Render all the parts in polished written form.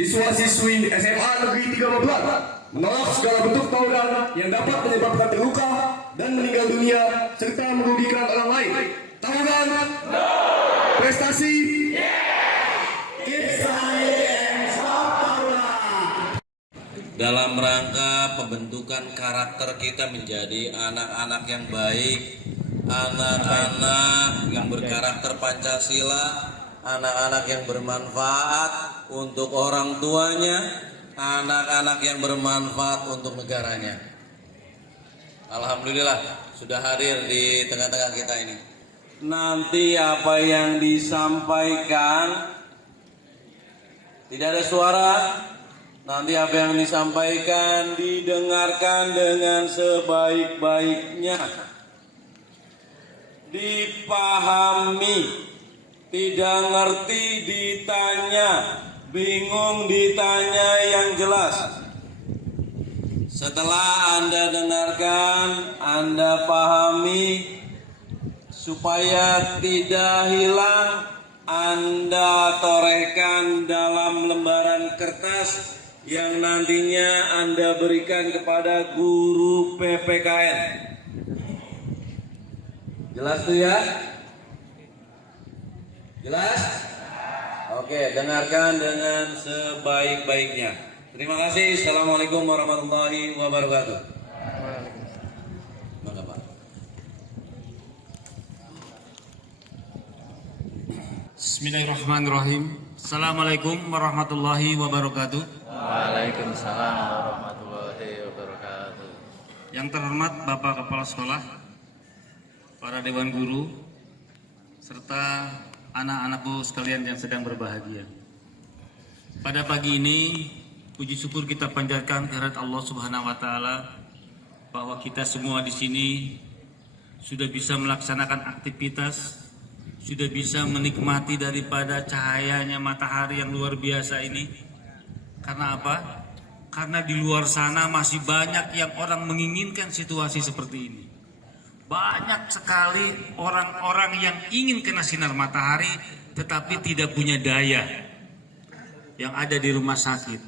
Siswa-siswi SMA Negeri 3 menolak segala bentuk tawuran yang dapat menyebabkan terluka dan meninggal dunia serta merugikan orang lain. Tawuran? No. Prestasi? Dalam rangka pembentukan karakter kita menjadi anak-anak yang baik, anak-anak yang berkarakter Pancasila, anak-anak yang bermanfaat untuk orang tuanya, anak-anak yang bermanfaat untuk negaranya. Alhamdulillah sudah hadir di tengah-tengah kita ini. Nanti apa yang disampaikan tidak ada suara. Nanti apa yang disampaikan didengarkan dengan sebaik-baiknya, dipahami, tidak ngerti ditanya, bingung ditanya yang jelas. Setelah Anda dengarkan, Anda pahami, supaya tidak hilang, Anda torehkan dalam lembaran kertas yang nantinya Anda berikan kepada guru PPKN. Jelas tuh ya? Jelas? Oke, dengarkan dengan sebaik-baiknya. Terima kasih. Assalamualaikum warahmatullahi wabarakatuh. Maka Pak. Bismillahirrahmanirrahim. Assalamualaikum warahmatullahi wabarakatuh. Waalaikumsalam warahmatullahi wabarakatuh. Yang terhormat Bapak Kepala Sekolah, para Dewan Guru, serta anak-anakku sekalian yang sedang berbahagia. Pada pagi ini, puji syukur kita panjatkan kehadirat Allah Subhanahu wa Ta'ala bahwa kita semua di sini sudah bisa melaksanakan aktivitas, sudah bisa menikmati daripada cahayanya matahari yang luar biasa ini. Karena apa? Karena di luar sana masih banyak yang orang menginginkan situasi seperti ini. Banyak sekali orang-orang yang ingin kena sinar matahari tetapi tidak punya daya. Yang ada di rumah sakit,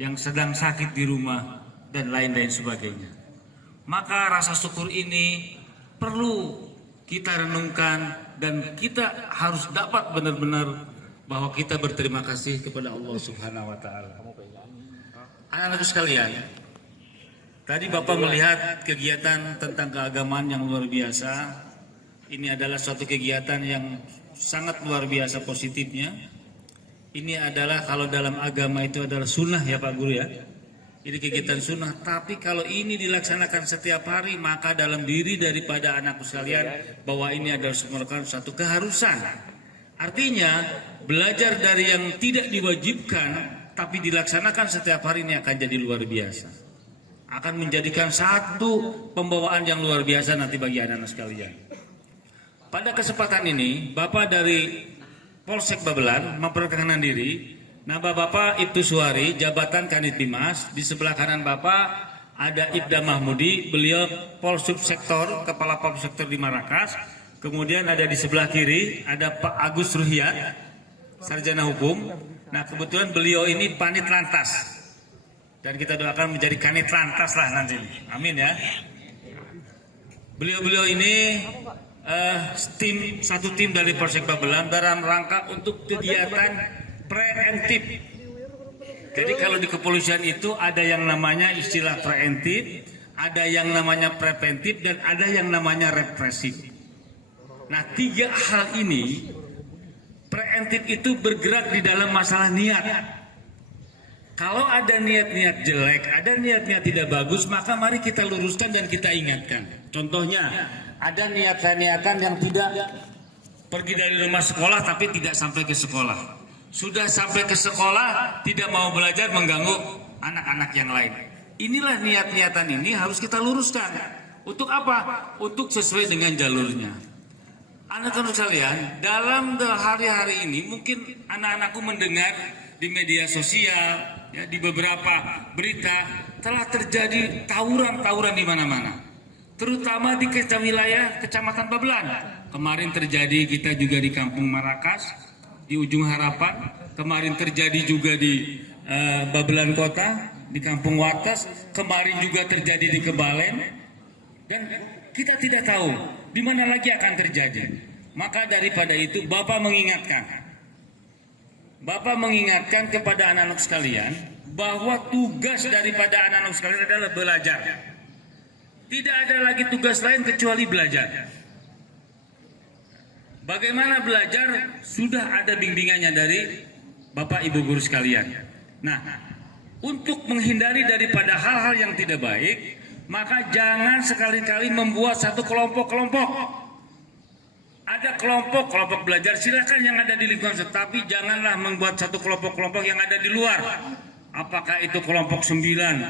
yang sedang sakit di rumah, dan lain-lain sebagainya. Maka rasa syukur ini perlu kita renungkan dan kita harus dapat benar-benar bahwa kita berterima kasih kepada Allah Subhanahu wa Ta'ala. Anak-anakku sekalian, tadi Bapak melihat kegiatan tentang keagamaan yang luar biasa. Ini adalah suatu kegiatan yang sangat luar biasa positifnya. Ini adalah kalau dalam agama itu adalah sunnah ya Pak Guru ya. Ini kegiatan sunnah, tapi kalau ini dilaksanakan setiap hari, maka dalam diri daripada anakku sekalian bahwa ini adalah merupakan suatu keharusan. Artinya belajar dari yang tidak diwajibkan tapi dilaksanakan setiap hari ini akan jadi luar biasa. Akan menjadikan satu pembawaan yang luar biasa nanti bagi anak-anak sekalian. Pada kesempatan ini Bapak dari Polsek Babelan memperkenalkan diri. Nama Bapak Ibtu Suhari, jabatan Kanit Bimas. Di sebelah kanan Bapak ada Ibda Mahmudi, beliau Polsubsektor, Kepala Polsektor di Marakas. Kemudian ada di sebelah kiri ada Pak Agus Ruhiat, sarjana hukum. Nah kebetulan beliau ini Panit Lantas. Dan kita doakan menjadi Kanit Lantas lah nanti. Amin ya. Beliau-beliau ini satu tim dari Polsek Babelan dalam rangka untuk kegiatan preventif. Jadi kalau di kepolisian itu ada yang namanya istilah preventif, ada yang namanya preventif, dan ada yang namanya represif. Nah, tiga hal ini preventif itu bergerak di dalam masalah niat. Kalau ada niat-niat jelek, ada niat-niat tidak bagus, maka mari kita luruskan dan kita ingatkan. Contohnya, ada niat-niatan yang tidak pergi dari rumah sekolah tapi tidak sampai ke sekolah. Sudah sampai ke sekolah, tidak mau belajar, mengganggu anak-anak yang lain. Inilah niat-niatan ini harus kita luruskan. Untuk apa? Untuk sesuai dengan jalurnya. Anak-anak sekalian, dalam hari-hari ini mungkin anak-anakku mendengar di media sosial, ya, di beberapa berita telah terjadi tawuran-tawuran di mana-mana, terutama di wilayah Kecamatan Babelan. Kemarin terjadi kita juga di Kampung Marakas, di Ujung Harapan. Kemarin terjadi juga di Babelan Kota, di Kampung Wates, kemarin juga terjadi di Kebalen, dan kita tidak tahu di mana lagi akan terjadi. Maka daripada itu Bapak mengingatkan kepada anak-anak sekalian bahwa tugas daripada anak-anak sekalian adalah belajar. Tidak ada lagi tugas lain kecuali belajar. Bagaimana belajar? Sudah ada bimbingannya dari Bapak Ibu guru sekalian. Nah, untuk menghindari daripada hal-hal yang tidak baik, maka jangan sekali-kali membuat satu kelompok-kelompok. Ada kelompok belajar, silakan yang ada di lingkungan, tetapi janganlah membuat satu kelompok-kelompok yang ada di luar. Apakah itu kelompok 9,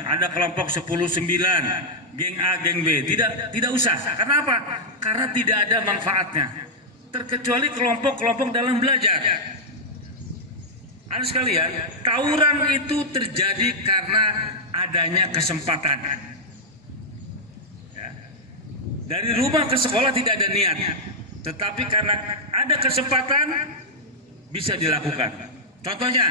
ada kelompok 10-9, geng A, geng B. Tidak usah. Karena apa? Karena tidak ada manfaatnya. Terkecuali kelompok-kelompok dalam belajar. Anak sekalian, tawuran itu terjadi karena adanya kesempatan. Ya. Dari rumah ke sekolah tidak ada niat, tetapi karena ada kesempatan bisa dilakukan. Contohnya,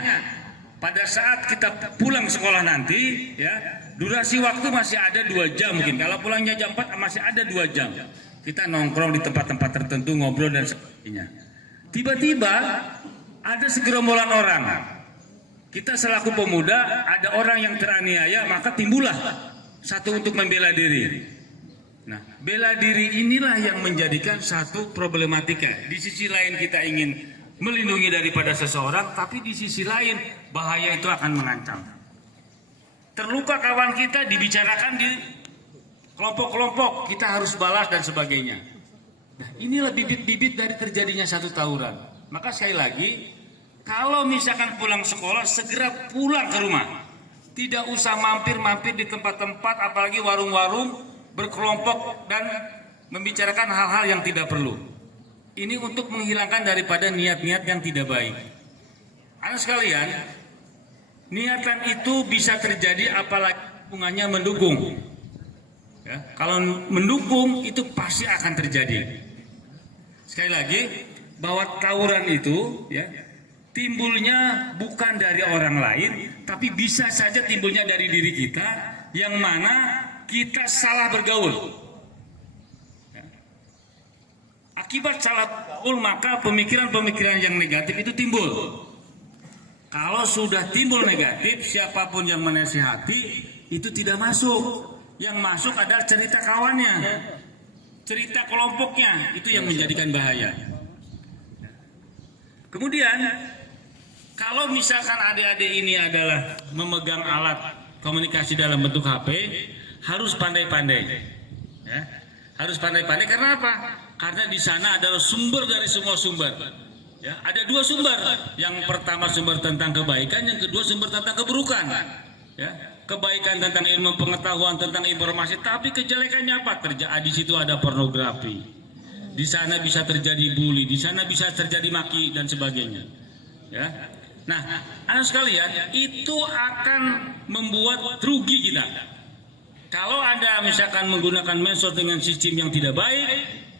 pada saat kita pulang sekolah nanti, ya, durasi waktu masih ada 2 jam mungkin. Kalau pulangnya jam 4 masih ada 2 jam. Kita nongkrong di tempat-tempat tertentu, ngobrol dan sebagainya. Tiba-tiba ada segerombolan orang. Kita selaku pemuda, ada orang yang teraniaya, maka timbullah satu untuk membela diri. Nah, bela diri inilah yang menjadikan satu problematika. Di sisi lain kita ingin melindungi daripada seseorang, tapi di sisi lain bahaya itu akan mengancam. Terluka kawan kita dibicarakan di kelompok-kelompok, kita harus balas dan sebagainya. Nah, inilah bibit-bibit dari terjadinya satu tawuran. Maka sekali lagi, kalau misalkan pulang sekolah, segera pulang ke rumah. Tidak usah mampir-mampir di tempat-tempat, apalagi warung-warung, berkelompok dan membicarakan hal-hal yang tidak perlu. Ini untuk menghilangkan daripada niat-niat yang tidak baik. Anak sekalian, niatan itu bisa terjadi apalagi hubungannya mendukung. Ya, kalau mendukung itu pasti akan terjadi. Sekali lagi, bahwa tawuran itu ya, timbulnya bukan dari orang lain, tapi bisa saja timbulnya dari diri kita, yang mana kita salah bergaul. Ya. Akibat salah bergaul, maka pemikiran-pemikiran yang negatif itu timbul. Kalau sudah timbul negatif, siapapun yang menasihati itu tidak masuk. Yang masuk adalah cerita kawannya, cerita kelompoknya, itu yang menjadikan bahaya. Kemudian, kalau misalkan adik-adik ini adalah memegang alat komunikasi dalam bentuk HP, harus pandai-pandai. Ya, harus pandai-pandai karena apa? Karena di sana adalah sumber dari semua sumber. Ya, ada 2 sumber. Yang pertama sumber tentang kebaikan, yang kedua sumber tentang keburukan. Ya, kebaikan tentang ilmu pengetahuan, tentang informasi, tapi kejelekannya apa? Di situ ada pornografi. Di sana bisa terjadi bully, di sana bisa terjadi maki dan sebagainya. Ya. Nah, anak sekalian, itu akan membuat rugi kita. Kalau Anda misalkan menggunakan medsos dengan sistem yang tidak baik,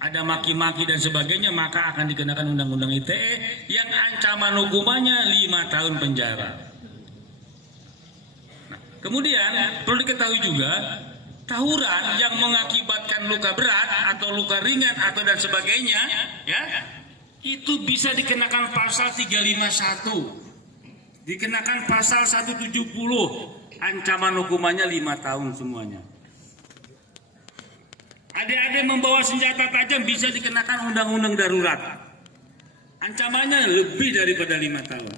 ada maki-maki dan sebagainya, maka akan dikenakan Undang-Undang ITE yang ancaman hukumannya 5 tahun penjara. Nah, kemudian perlu diketahui juga, tawuran yang mengakibatkan luka berat atau luka ringan atau dan sebagainya, ya, itu bisa dikenakan pasal 351, dikenakan pasal 170, ancaman hukumannya 5 tahun semuanya. Adik-adik membawa senjata tajam bisa dikenakan undang-undang darurat, ancamannya lebih daripada 5 tahun.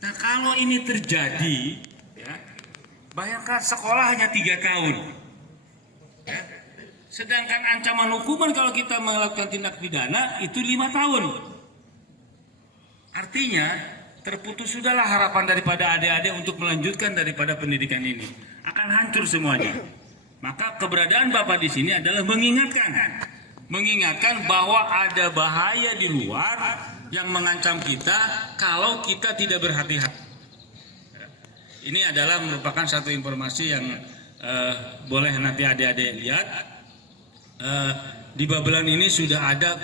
Nah, kalau ini terjadi, ya, bayangkan sekolah hanya 3 tahun. Ya. Sedangkan ancaman hukuman kalau kita melakukan tindak pidana itu 5 tahun. Artinya terputus sudahlah harapan daripada adik-adik untuk melanjutkan daripada pendidikan ini. Akan hancur semuanya. Maka keberadaan Bapak di sini adalah mengingatkan bahwa ada bahaya di luar yang mengancam kita kalau kita tidak berhati-hati. Ini adalah merupakan satu informasi yang boleh nanti adik-adik lihat. Di Babelan ini sudah ada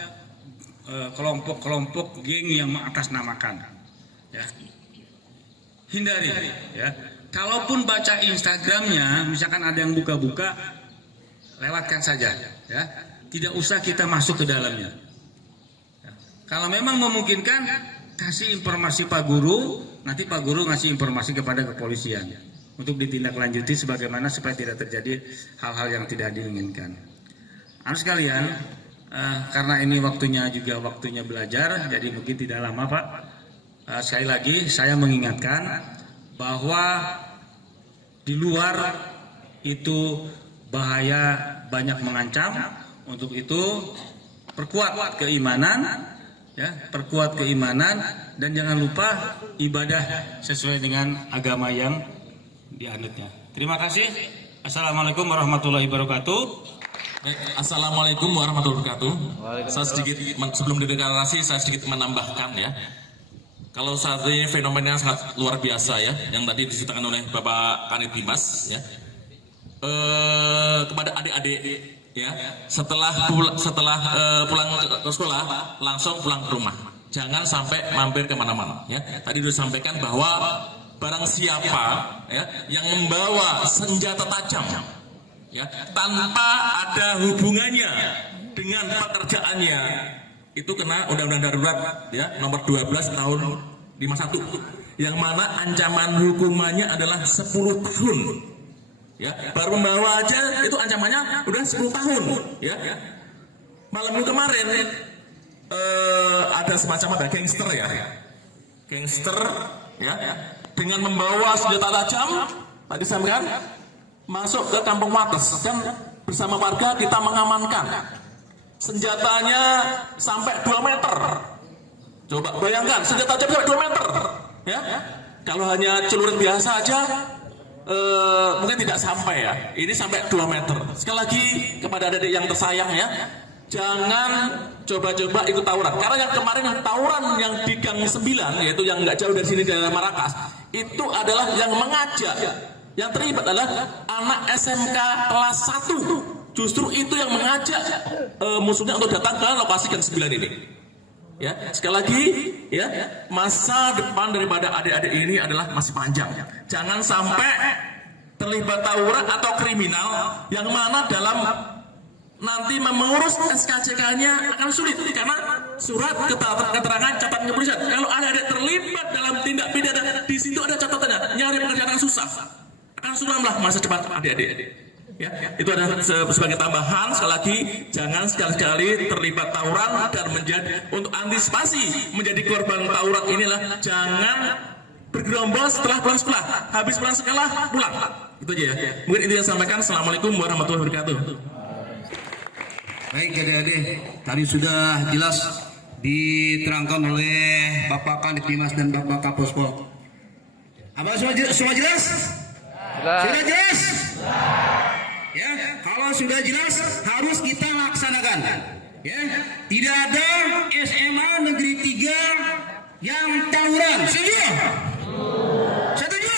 kelompok-kelompok geng yang mengatasnamakan. Ya. hindari ya. Kalaupun baca Instagramnya, misalkan ada yang buka-buka, lewatkan saja ya. Tidak usah kita masuk ke dalamnya. Ya. Kalau memang memungkinkan, kasih informasi Pak Guru, nanti Pak Guru ngasih informasi kepada kepolisian untuk ditindaklanjuti sebagaimana supaya tidak terjadi hal-hal yang tidak diinginkan. Anak sekalian, karena ini waktunya juga waktunya belajar, jadi mungkin tidak lama Pak. Sekali lagi saya mengingatkan bahwa di luar itu bahaya, banyak mengancam. Untuk itu perkuat keimanan, ya, perkuat keimanan, dan jangan lupa ibadah sesuai dengan agama yang dianutnya. Terima kasih. Assalamualaikum warahmatullahi wabarakatuh. Baik, Assalamualaikum warahmatullahi wabarakatuh. Saya sedikit sebelum dideklarasi saya sedikit menambahkan ya. Kalau saat ini fenomena sangat luar biasa ya, yang tadi diceritakan oleh Bapak Kanit Dimas ya. Kepada adik-adik ya, setelah pulang ke sekolah langsung pulang ke rumah. Jangan sampai mampir kemana-mana ya. Tadi sudah disampaikan bahwa barang siapa ya yang membawa senjata tajam ya tanpa ada hubungannya dengan pekerjaannya itu kena undang-undang darurat ya nomor 12 tahun 51 yang mana ancaman hukumannya adalah 10 tahun ya. Baru membawa aja itu ancamannya udah 10 tahun ya. Malam minggu kemarin ada semacam ada gangster ya dengan membawa senjata tajam tadi sampaikan masuk ke Kampung Wates dan bersama warga kita mengamankan senjatanya sampai 2 meter. Coba bayangkan senjata tajam sampai 2 meter ya. Kalau hanya celurit biasa aja mungkin tidak sampai ya. Ini sampai 2 meter. Sekali lagi kepada adik-adik yang tersayang ya, jangan coba-coba ikut tawuran. Karena yang kemarin yang tawuran yang di Gang 9 yaitu yang nggak jauh dari sini daerah Marakas itu adalah yang mengajak. Yang terlibat adalah anak SMK kelas 1. Justru itu yang mengajak musuhnya untuk datang ke lokasi Gang 9 ini. Ya, sekali lagi ya, masa depan daripada adik-adik ini adalah masih panjang. Jangan sampai terlibat tawuran atau kriminal yang mana dalam nanti mengurus SKCK-nya akan sulit karena surat keterangan catatan kepolisian. Kalau adik-adik terlibat dalam tindak pidana, di situ ada catatannya, nyari pekerjaan yang susah. Akan sulamlah masa depan adik-adik. Ya, itu adalah sebagai tambahan. Sekali lagi jangan sekali-kali terlibat tawuran dan menjadi untuk antisipasi menjadi korban tawuran inilah jangan bergerombol setelah pulang sekolah. Habis pulang sekolah pulang. Itu aja ya. Mungkin itu yang saya sampaikan. Assalamualaikum warahmatullahi wabarakatuh. Baik adik-adik, tadi sudah jelas diterangkan oleh Bapak Kanit Dimas dan Bapak Kapospol. Apa semua jelas? Sudah jelas? Ya, kalau sudah jelas harus kita laksanakan. Ya, tidak ada SMA Negeri 3 yang tawuran. Setuju? Setuju?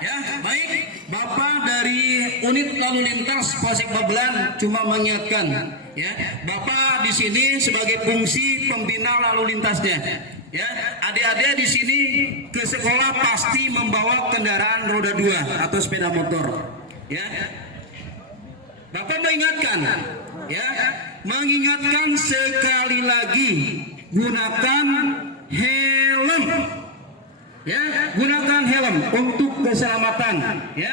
Ya, baik. Bapak dari unit lalu lintas Polsek Babelan cuma mengingatkan, ya, Bapak di sini sebagai fungsi pembina lalu lintasnya. Ya, adik-adik di sini ke sekolah pasti membawa kendaraan roda 2 atau sepeda motor. Ya, Bapak mengingatkan, ya, mengingatkan sekali lagi gunakan helm, ya, gunakan helm untuk keselamatan, ya,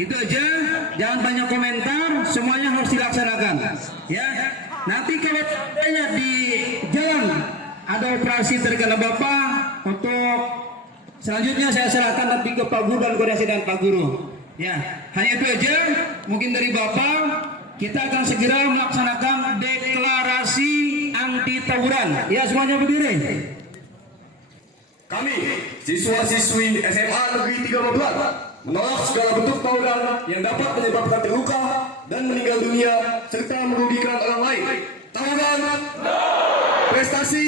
itu aja, jangan banyak komentar, semuanya harus dilaksanakan, ya. Nanti kalau tanya di jalan ada operasi terkena Bapak, untuk selanjutnya saya serahkan nanti ke Pak Guru dan koordinasi dengan Pak Guru. Ya, hanya itu aja mungkin dari Bapak. Kita akan segera melaksanakan deklarasi anti tawuran. Ya, semuanya berdiri. Kami, siswa-siswi SMA Negeri 3 Babelan, menolak segala bentuk tawuran yang dapat menyebabkan terluka dan meninggal dunia serta merugikan orang lain. Tawuran, prestasi,